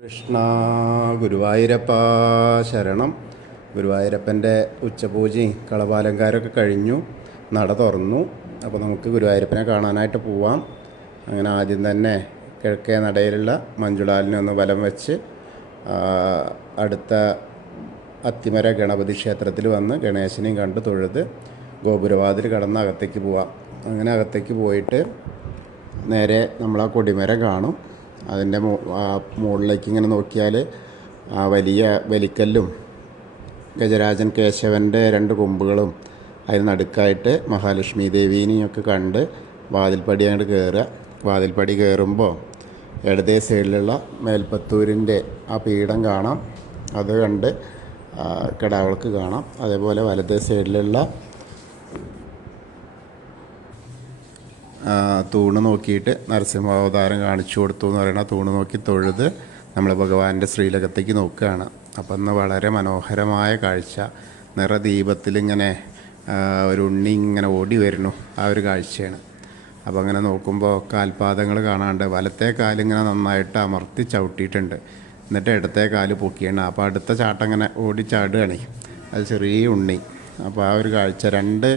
കൃഷ്ണ ഗുരുവായൂരപ്പ ശരണം. ഗുരുവായൂരപ്പൻ്റെ ഉച്ചപൂജയും കളഭാലങ്കാരമൊക്കെ കഴിഞ്ഞു, നട തുറന്നു. അപ്പോൾ നമുക്ക് ഗുരുവായൂരപ്പനെ കാണാനായിട്ട് പോവാം. അങ്ങനെ ആദ്യം തന്നെ കിഴക്കേ നടയിലുള്ള മഞ്ജുളാലിനെ ഒന്ന് വലം വെച്ച് അടുത്ത അത്തിമര ഗണപതി ക്ഷേത്രത്തിൽ വന്ന് ഗണേശനെയും കണ്ട് തൊഴുത് ഗോപുരവാതിൽ കടന്ന് അകത്തേക്ക് പോവാം. അങ്ങനെ അകത്തേക്ക് പോയിട്ട് നേരെ നമ്മളാ കൊടിമരം കാണും. അതിൻ്റെ മുകളിലേക്ക് ഇങ്ങനെ നോക്കിയാൽ ആ വലിയ ബലിക്കല്ലും ഗജരാജൻ കേശവൻ്റെ 2 കൊമ്പുകളും അതിന് നടുക്കായിട്ട് മഹാലക്ഷ്മി ദേവീനെയൊക്കെ കണ്ട് വാതിൽപ്പടി അങ്ങോട്ട് കയറുക. വാതിൽപ്പടി കയറുമ്പോൾ ഇടതേ സൈഡിലുള്ള മേൽപ്പത്തൂരിൻ്റെ ആ പീഠം കാണാം. അത് കണ്ട് കിടാവിളക്ക് കാണാം. അതേപോലെ വലതേ സൈഡിലുള്ള തൂണ് നോക്കിയിട്ട് നരസിംഹാവതാരം കാണിച്ചു കൊടുത്തു എന്ന് പറയുന്ന തൂണ് നോക്കി തൊഴുത് നമ്മൾ ഭഗവാന്റെ ശ്രീലകത്തേക്ക് നോക്കുകയാണ്. അപ്പം ഇന്ന് വളരെ മനോഹരമായ കാഴ്ച. നിറദീപത്തിലിങ്ങനെ ഒരു ഉണ്ണി ഇങ്ങനെ ഓടി വരുന്നു, ആ ഒരു കാഴ്ചയാണ്. അപ്പോൾ അങ്ങനെ നോക്കുമ്പോൾ കാൽപാദങ്ങൾ കാണാണ്ട് വലത്തെ കാലിങ്ങനെ നന്നായിട്ട് അമർത്തി ചവിട്ടിയിട്ടുണ്ട്. എന്നിട്ട് ഇടത്തെ കാല് പൊക്കിയാണ്. അപ്പോൾ അടുത്ത ചാട്ടം ഇങ്ങനെ ഓടി ചാടുകയാണ്. അത് ചെറിയ ഉണ്ണി. അപ്പോൾ ആ ഒരു കാഴ്ച. 2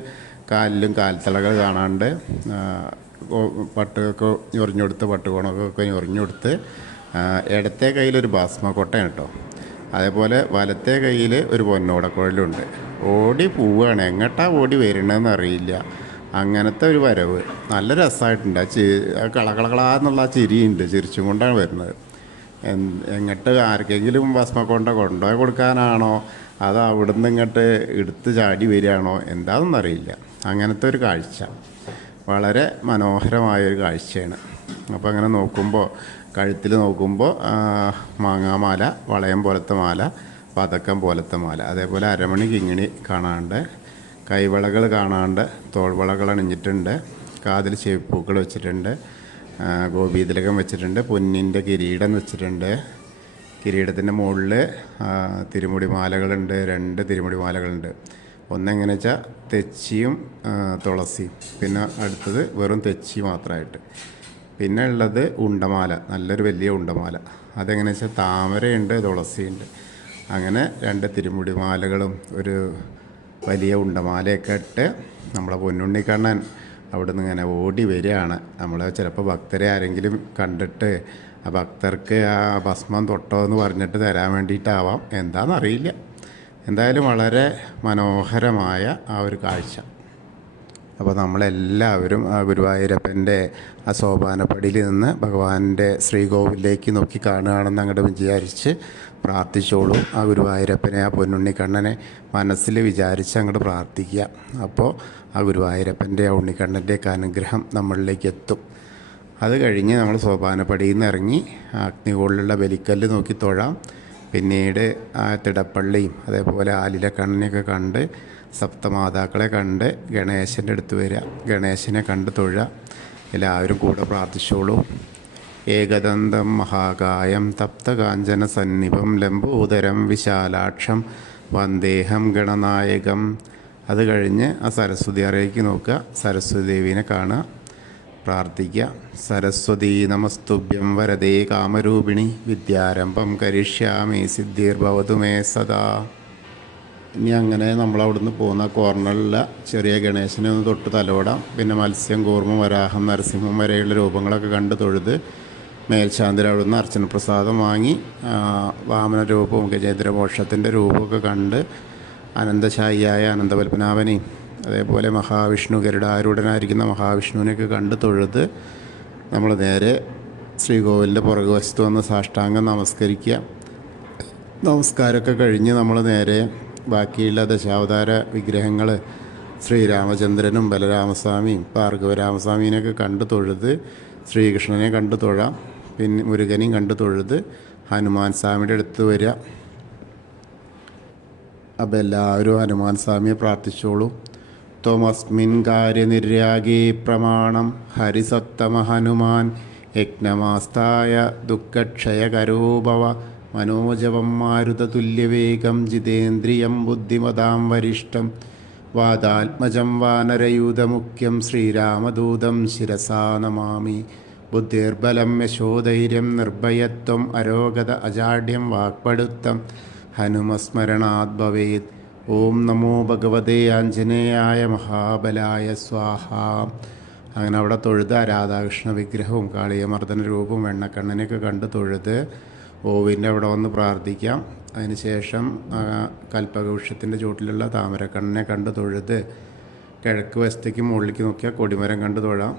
കാലിലും കാൽത്തളകൾ കാണാണ്ട് പട്ടൊക്കെ ഞൊറിഞ്ഞെടുത്ത് പട്ടുകോണൊക്കെ ഞൊറിഞ്ഞെടുത്ത് ഇടത്തെ കയ്യിലൊരു ഭസ്മക്കൊട്ടയാണ് കേട്ടോ. അതേപോലെ വലത്തെ കയ്യിൽ ഒരു പൊന്നോടക്കുഴലുണ്ട്. ഓടി പോവുകയാണ്. എങ്ങോട്ടാണ് ഓടി വരണമെന്ന് അറിയില്ല. അങ്ങനത്തെ ഒരു വരവ് നല്ല രസമായിട്ടുണ്ട്. കളകളകളാന്നുള്ള ആ ചിരിയുണ്ട്. ചിരിച്ചും കൊണ്ടാണ് വരുന്നത്. എങ്ങോട്ട് ആർക്കെങ്കിലും ഭസ്മക്കൊണ്ട കൊണ്ടുപോയി കൊടുക്കാനാണോ അത് അവിടുന്ന് ഇങ്ങോട്ട് എടുത്ത് ചാടി വരികയാണോ എന്താണെന്നറിയില്ല. അങ്ങനത്തെ ഒരു കാഴ്ച വളരെ മനോഹരമായൊരു കാഴ്ചയാണ്. അപ്പോൾ അങ്ങനെ നോക്കുമ്പോൾ കഴുത്തിൽ നോക്കുമ്പോൾ മാങ്ങാമാല, വളയം പോലത്തെ മാല, പതക്കം പോലത്തെ മാല, അതേപോലെ അരമണി കിങ്ങിണി കാണാണ്ട്, കൈവളകൾ കാണാണ്ട്, തോൾവളകൾ അണിഞ്ഞിട്ടുണ്ട്, കാതിൽ ചെവിപ്പൂക്കൾ വെച്ചിട്ടുണ്ട്, ഗോപീതിലകം വെച്ചിട്ടുണ്ട്, പൊന്നിൻ്റെ കിരീടം വെച്ചിട്ടുണ്ട്. കിരീടത്തിൻ്റെ മുകളിൽ തിരുമുടി മാലകളുണ്ട്. 2 തിരുമുടി മാലകളുണ്ട്. ഒന്നെങ്ങനെ വെച്ചാൽ തെച്ചിയും തുളസിയും, പിന്നെ അടുത്തത് വെറും തെച്ചി മാത്രമായിട്ട്. പിന്നെ ഉള്ളത് ഉണ്ടമാല, നല്ലൊരു വലിയ ഉണ്ടമാല. അതെങ്ങനെ വെച്ചാൽ താമരയുണ്ട്, തുളസിയുണ്ട്. അങ്ങനെ 2 തിരുമുടി മാലകളും ഒരു വലിയ ഉണ്ടമാലയൊക്കെ ഇട്ട് നമ്മളെ പൊന്നുണ്ണിക്കണ്ണൻ അവിടെ നിന്ന് ഇങ്ങനെ ഓടി വരികയാണ്. നമ്മൾ ചിലപ്പോൾ ഭക്തരെ ആരെങ്കിലും കണ്ടിട്ട് ആ ഭക്തർക്ക് ആ ഭസ്മം തൊട്ടോ എന്ന് പറഞ്ഞിട്ട് തരാൻ വേണ്ടിയിട്ടാവാം, എന്താണെന്നറിയില്ല. എന്തായാലും വളരെ മനോഹരമായ ആ ഒരു കാഴ്ച. അപ്പോൾ നമ്മളെല്ലാവരും ആ ഗുരുവായൂരപ്പൻ്റെ ആ സോപാനപ്പടിയിൽ നിന്ന് ഭഗവാന്റെ ശ്രീകോവിലേക്ക് നോക്കി കാണുകയാണെന്ന് അങ്ങോട്ട് വിചാരിച്ച് പ്രാർത്ഥിച്ചോളൂ. ആ ഗുരുവായൂരപ്പനെ, ആ പൊന്നുണ്ണിക്കണ്ണനെ മനസ്സിൽ വിചാരിച്ച് അങ്ങോട്ട് പ്രാർത്ഥിക്കുക. അപ്പോൾ ആ ഗുരുവായൂരപ്പൻ്റെ ആ ഉണ്ണിക്കണ്ണൻ്റെയൊക്കെ അനുഗ്രഹം നമ്മളിലേക്ക് എത്തും. അത് കഴിഞ്ഞ് നമ്മൾ സോപാനപ്പടിയിൽ നിന്ന് ഇറങ്ങി അഗ്നികോളിലുള്ള ബലിക്കല്ല് നോക്കി തൊഴാം. പിന്നീട് ആ തിടപ്പള്ളിയും അതേപോലെ ആലിലക്കണ്ണനെയൊക്കെ കണ്ട് സപ്തമാതാക്കളെ കണ്ട് ഗണേശൻ്റെ അടുത്ത് വരിക. ഗണേശനെ കണ്ട് തൊഴുക. എല്ലാവരും കൂടെ പ്രാർത്ഥിച്ചോളൂ. ഏകദന്തം മഹാകായം തപ്തകാഞ്ചന സന്നിഭം ലംബോദരം വിശാലാക്ഷം വന്ദേഹം ഗണനായകം. അത് കഴിഞ്ഞ് ആ സരസ്വതി അറയ്ക്ക് നോക്കുക. സരസ്വതി ദേവീനെ കാണുക, പ്രാർത്ഥിക്കുക. സരസ്വതീ നമസ്തുഭ്യം വരദേ കാമരൂപിണി വിദ്യാരംഭം കരിഷ്യാമി സിദ്ധിർഭവതു മേ സദാ. ഇനി അങ്ങനെ നമ്മളവിടുന്ന് പോകുന്ന കോർണറിലെ ചെറിയ ഗണേശനെ ഒന്ന് തൊട്ട് തലോടാം. പിന്നെ മത്സ്യം, കൂർമ്മം, വരാഹം, നരസിംഹം വരെയുള്ള രൂപങ്ങളൊക്കെ കണ്ട് തൊഴുത് മേൽശാന്തിൽ അവിടുന്ന് അർച്ചനപ്രസാദം വാങ്ങി വാമന രൂപവും ഗജേന്ദ്രമോക്ഷത്തിൻ്റെ രൂപമൊക്കെ കണ്ട് അനന്തശായിയായ അനന്തപത്മനാഭനെയും അതേപോലെ മഹാവിഷ്ണു ഗരുഡാരൂഢനായിരിക്കുന്ന മഹാവിഷ്ണുവിനെയൊക്കെ കണ്ട് തൊഴുത് നമ്മൾ നേരെ ശ്രീകോവിലിൻ്റെ പുറകുവശത്ത് വന്ന് സാഷ്ടാംഗം നമസ്കരിക്കുക. നമസ്കാരമൊക്കെ കഴിഞ്ഞ് നമ്മൾ നേരെ ബാക്കിയുള്ള ദശാവതാര വിഗ്രഹങ്ങൾ ശ്രീരാമചന്ദ്രനും ബലരാമസ്വാമിയും ഭാർഗവരാമസ്വാമീനെയൊക്കെ കണ്ട് തൊഴുത് ശ്രീകൃഷ്ണനെ കണ്ട് തൊഴാം. പിന്നെ മുരുകനെയും കണ്ട് തൊഴുത് ഹനുമാൻ സ്വാമിയുടെ അടുത്ത് വരിക. അപ്പോൾ എല്ലാവരും ഹനുമാൻ സ്വാമിയെ പ്രാർത്ഥിച്ചോളൂ. ത്വമസ്മിൻ കാര്യനിര്യാഗേ പ്രമാണം ഹരിസത്തമ ഹനുമാൻ യജ്ഞമാസ്തായ ദുഃഖക്ഷയകരോ ഭവ മനോജവം മാരുതതുല്യവേഗം ജിതേന്ദ്രിയം ബുദ്ധിമതാം വരിഷ്ഠം വാതാത്മജം വാനരയൂതമുഖ്യം ശ്രീരാമദൂതം ശിരസാ നമാമി. ബുദ്ധിർബലം യശോധൈര്യം നിർഭയത്വം അരോഗത അജാഡ്യം വാക്പടുത്തം ഹനുമസ്മരണാത് ഭവേത്. ഓം നമോ ഭഗവതേ ആഞ്ജനേയായ മഹാബലായ സ്വാഹ. അങ്ങനെ അവിടെ തൊഴുത് രാധാകൃഷ്ണ വിഗ്രഹവും കാളിയമർദ്ദന രൂപവും വെണ്ണക്കണ്ണനെയൊക്കെ കണ്ട് തൊഴുത് ഓവിൻ്റെ അവിടെ വന്ന് പ്രാർത്ഥിക്കാം. അതിനുശേഷം കൽപ്പകവൃക്ഷത്തിൻ്റെ ചുവട്ടിലുള്ള താമരക്കണ്ണനെ കണ്ട് തൊഴുത് കിഴക്ക് വശത്തേക്ക് മുകളിലേക്ക് നോക്കിയാൽ കൊടിമരം കണ്ട് തൊഴാം.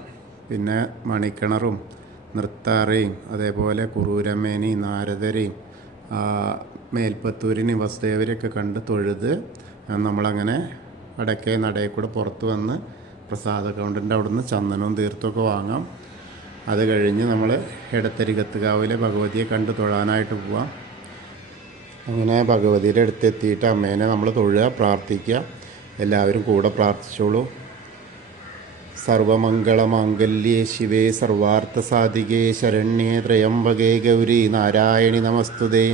പിന്നെ മണിക്കിണറും നൃത്താറയും അതേപോലെ കുറൂരമ്മേനെയും നാരദരെയും മേൽപ്പത്തൂരിനെയും വസുദേവരെയൊക്കെ കണ്ട് തൊഴുത് നമ്മളങ്ങനെ വടക്കേ നടയിൽ കൂടെ പുറത്ത് വന്ന് പ്രസാദ കൗണ്ടറിൻ്റെ അവിടെ നിന്ന് ചന്ദനവും തീർത്ഥമൊക്കെ വാങ്ങാം. അത് കഴിഞ്ഞ് നമ്മൾ എടത്തരികത്തുകാവിലെ ഭഗവതിയെ കണ്ട് തൊഴാനായിട്ട് പോവാം. അങ്ങനെ ഭഗവതിയുടെ അടുത്തെത്തിയിട്ട് അമ്മേനെ നമ്മൾ തൊഴുക, പ്രാർത്ഥിക്കുക. എല്ലാവരും കൂടെ പ്രാർത്ഥിച്ചോളൂ. സർവമംഗളമാംഗല്യേ ശിവേ സർവാർത്ഥസാധികേ ശരണ്യേ ത്രയംബകേ ഗൗരി നാരായണി നമസ്തുതേ.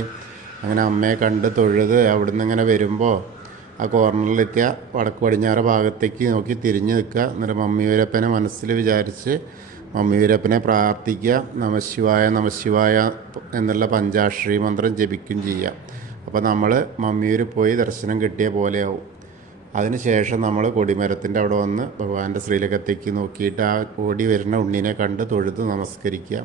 അങ്ങനെ അമ്മയെ കണ്ട് തൊഴുത് അവിടുന്ന് ഇങ്ങനെ വരുമ്പോൾ ആ കോർണറിലെത്തിയ വടക്ക് പടിഞ്ഞാറ് ഭാഗത്തേക്ക് നോക്കി തിരിഞ്ഞ് നിൽക്കുക. എന്നിട്ട് മമ്മിയൂരപ്പനെ മനസ്സിൽ വിചാരിച്ച് മമ്മിയൂരപ്പനെ പ്രാർത്ഥിക്കുക. നമശിവായ നമശിവായ എന്നുള്ള പഞ്ചാക്ഷരി മന്ത്രം ജപിക്കുകയും ചെയ്യുക. അപ്പോൾ നമ്മൾ മമ്മിയൂർ പോയി ദർശനം കിട്ടിയ പോലെയാവും. അതിനുശേഷം നമ്മൾ കൊടിമരത്തിൻ്റെ അവിടെ വന്ന് ഭഗവാന്റെ ശ്രീലകത്തേക്ക് നോക്കിയിട്ട് ആ ഓടി വരുന്ന ഉണ്ണീനെ കണ്ട് തൊഴുത് നമസ്കരിക്കുക.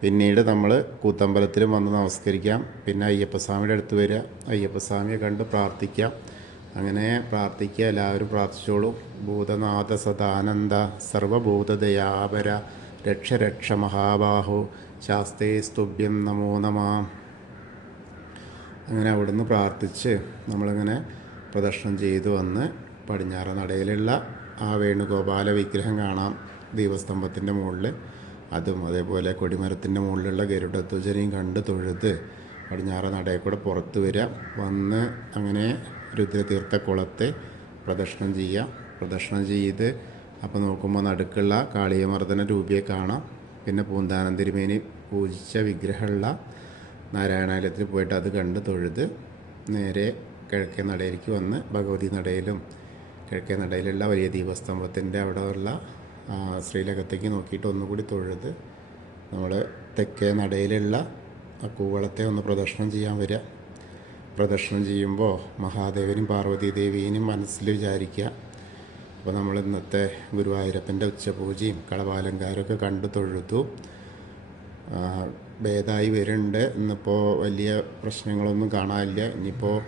പിന്നീട് നമ്മൾ കൂത്തമ്പലത്തിലും വന്ന് നമസ്കരിക്കാം. പിന്നെ അയ്യപ്പസ്വാമിയുടെ അടുത്ത് വരിക, അയ്യപ്പസ്വാമിയെ കണ്ട് പ്രാർത്ഥിക്കാം. അങ്ങനെ പ്രാർത്ഥിക്കുക, എല്ലാവരും പ്രാർത്ഥിച്ചോളൂ. ഭൂതനാഥ സദാനന്ദ സർവഭൂതദയാപര രക്ഷ രക്ഷ മഹാബാഹു ശാസ്തേ സ്തുഭ്യം നമോ നമഃ. അങ്ങനെ അവിടുന്ന് പ്രാർത്ഥിച്ച് നമ്മളിങ്ങനെ പ്രദക്ഷിണം ചെയ്തു വന്ന് പടിഞ്ഞാറ് നടയിലുള്ള ആ വേണുഗോപാല വിഗ്രഹം കാണാം ദീപസ്തംഭത്തിൻ്റെ മുകളിൽ. അതും അതേപോലെ കൊടിമരത്തിൻ്റെ മുകളിലുള്ള ഗരുഡധ്വജനെയും കണ്ട് തൊഴുത് പടിഞ്ഞാറ് നടയിൽ കൂടെ പുറത്ത് വരിക. വന്ന് അങ്ങനെ രുദ്രതീർത്ഥക്കുളത്തെ പ്രദക്ഷിണം ചെയ്യുക. പ്രദക്ഷിണം ചെയ്ത് അപ്പോൾ നോക്കുമ്പോൾ നടുക്കുള്ള കാളിയമർദ്ദന രൂപിയെ കാണാം. പിന്നെ പൂന്താനം തിരുമേനി പൂജിച്ച വിഗ്രഹമുള്ള നാരായണാലയത്തിൽ പോയിട്ട് അത് കണ്ട് തൊഴുത് നേരെ കിഴക്കേ നടയിലേക്ക് വന്ന് ഭഗവതി നടയിലും കിഴക്കേ നടയിലുള്ള വലിയ ദീപസ്തംഭത്തിൻ്റെ അവിടെ ഉള്ള ശ്രീലകത്തേക്ക് നോക്കിയിട്ട് ഒന്നുകൂടി തൊഴുത് നമ്മൾ തെക്കേ നടയിലുള്ള ആ കൂവളത്തെ ഒന്ന് പ്രദക്ഷിണം ചെയ്യാൻ വരിക. പ്രദക്ഷിണം ചെയ്യുമ്പോൾ മഹാദേവനും പാർവതി ദേവീനും മനസ്സിൽ വിചാരിക്കുക. അപ്പോൾ നമ്മൾ ഇന്നത്തെ ഗുരുവായൂരപ്പൻ്റെ ഉച്ചപൂജയും കളഭാലങ്കാരമൊക്കെ കണ്ടു തൊഴുതു. ഭേദമായി വരുന്നുണ്ട്. ഇന്നിപ്പോൾ വലിയ പ്രശ്നങ്ങളൊന്നും കാണാനില്ല. ഇനിയിപ്പോൾ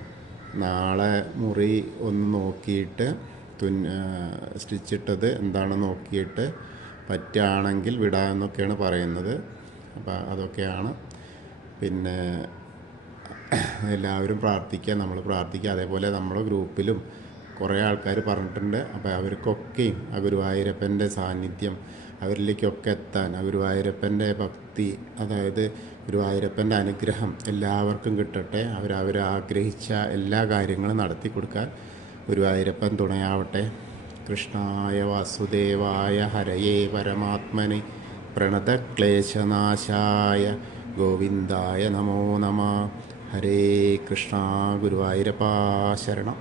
നാളെ മുറി ഒന്ന് നോക്കിയിട്ട് സ്റ്റിച്ചിട്ടത് എന്താണെന്ന് നോക്കിയിട്ട് പറ്റുകയാണെങ്കിൽ വിടാമെന്നൊക്കെയാണ് പറയുന്നത്. അപ്പോൾ അതൊക്കെയാണ്. പിന്നെ എല്ലാവരും പ്രാർത്ഥിക്കുക, നമ്മൾ പ്രാർത്ഥിക്കുക. അതേപോലെ നമ്മുടെ ഗ്രൂപ്പിലും കുറേ ആൾക്കാർ പറഞ്ഞിട്ടുണ്ട്. അപ്പോൾ അവർക്കൊക്കെയും ആ ഗുരുവായൂരപ്പൻ്റെ സാന്നിധ്യം അവരിലേക്കൊക്കെ എത്താൻ, ആ ഗുരുവായൂരപ്പൻ്റെ ഭക്തി, അതായത് ഗുരുവായൂരപ്പൻ്റെ അനുഗ്രഹം എല്ലാവർക്കും കിട്ടട്ടെ. അവരാഗ്രഹിച്ച എല്ലാ കാര്യങ്ങളും നടത്തി കൊടുക്കാൻ ഗുരുവായൂരപ്പൻ തുണയാവട്ടെ. കൃഷ്ണായ വാസുദേവായ ഹരയേ പരമാത്മനെ പ്രണതക്ലേശനാശായ ഗോവിന്ദായ നമോ നമഃ. ഹരേ കൃഷ്ണ. ഗുരുവായൂരപ്പാ ശരണം.